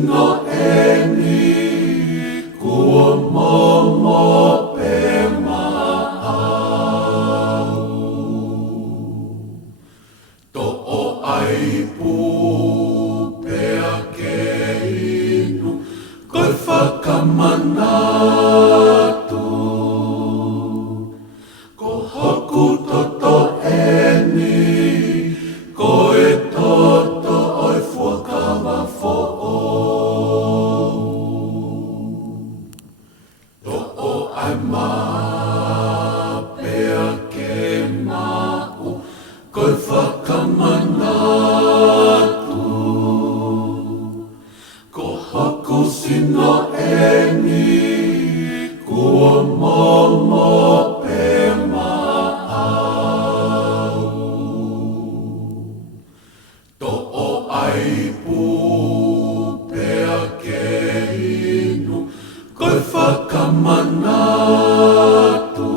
sino eni kua momo pe maau. To'o ai pu pea ke inu koe whakamanatu. Ko hoku toto eni koe toto oi fuakawa fo'o. To'o ai mā pea ke mau koe whakamanatu. Ko hoku sino eni kua momo pe maau. To'o ai pu pea ke inu koe whakamanatu.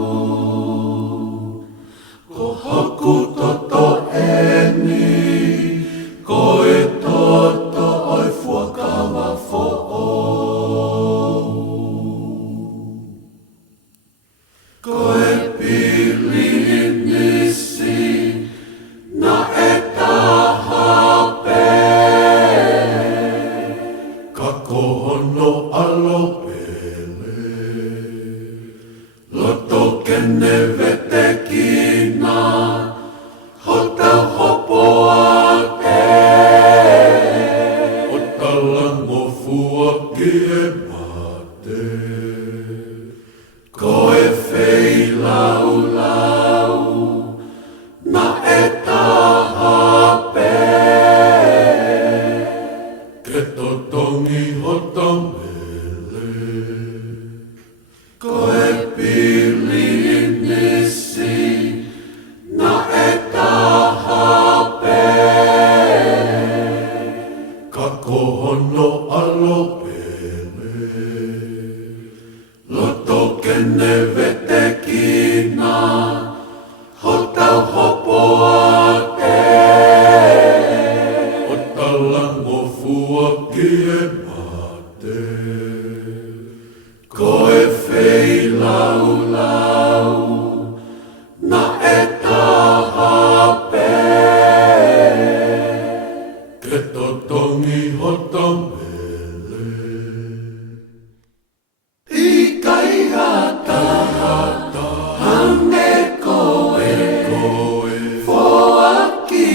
Ko hoku toto eni koe toto oi fuakawa fo'o. Koe pili nisi na e taha pe. Ka kohono alo pele. Loto kene vete kina. Hota hopo ake. Hota lango fua ki e mate. Koe fei lau lau na e taha pe. Ke totongi hota mele. Koe pili nisi na e taha pe. Ka kohono alo pele. Loto kene vete kina. Hota hopo ake. Hota lango fua ki e mate. Koe fei lau lau na e taha pe. Ke totongi hota mele. I kai hata hane koe foaki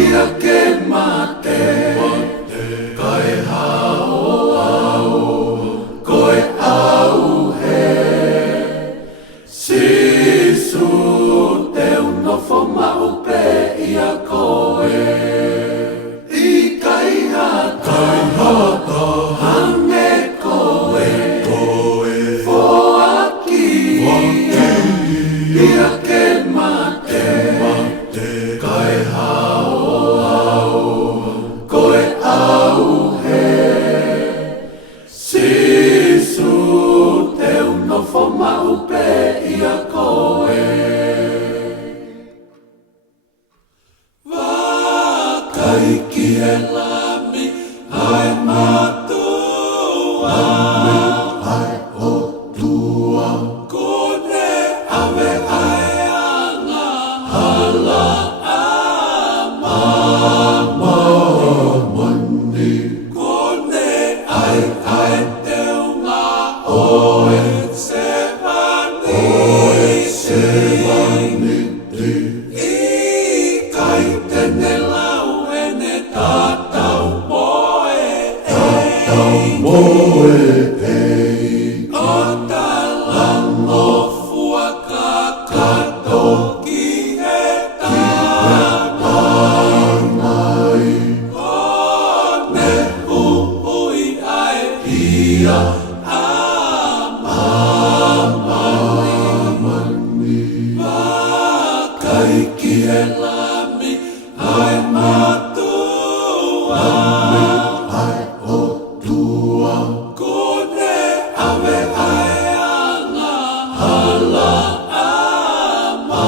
ia ke mate kai hao au koe au he sisu te unofo maupe ia koe. I kai hata hane koe foaki ia ke mate kai hao au koe au he sisu te unofo maupe ia koe. Kaikki e lami ai matua. Ai o tua. Kone ave ai anga hala ama. Moni. Kone ai te unga oe se vaniti. I kai tene lau ene tatau moe ei. O talango fuaka kato ki he tanai. O ne hui ai pia amani. Kaikki e lami ai matua. Ai o tua. Kone ave ai anga hala ama.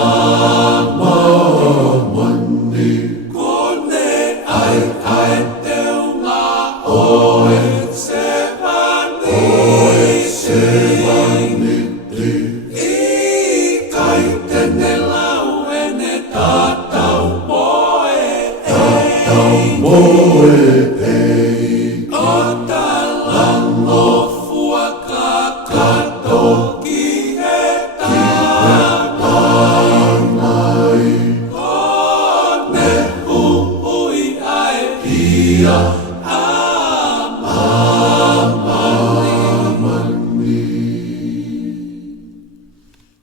Moni. Kone ai te unga ia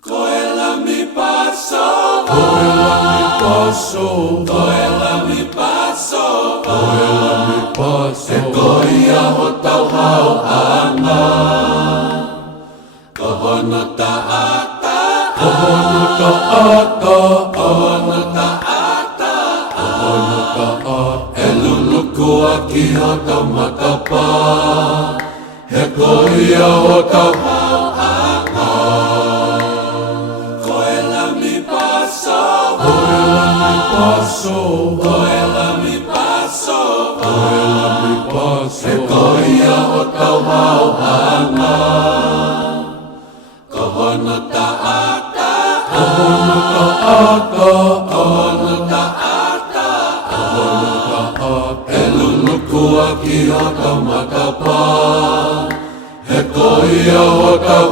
Koela mi paso, koela mi paso, koela mi paso, koela mi paso. E koia ho tau hao ana, kohono ta ata, kohono ta ata, kohono ta ata, kohono ta ata. E luluku aki ho tau matapa, he koia ho tau hao ana. Koela mi paso, koela mi paso, koela mi paso, koela mi paso. E koia ho tau hao ana, kohono ta ata, kohono ta ata, kohono ta ata, kohono ta ata. E luluku aki ho tau matapa, he koia ho tau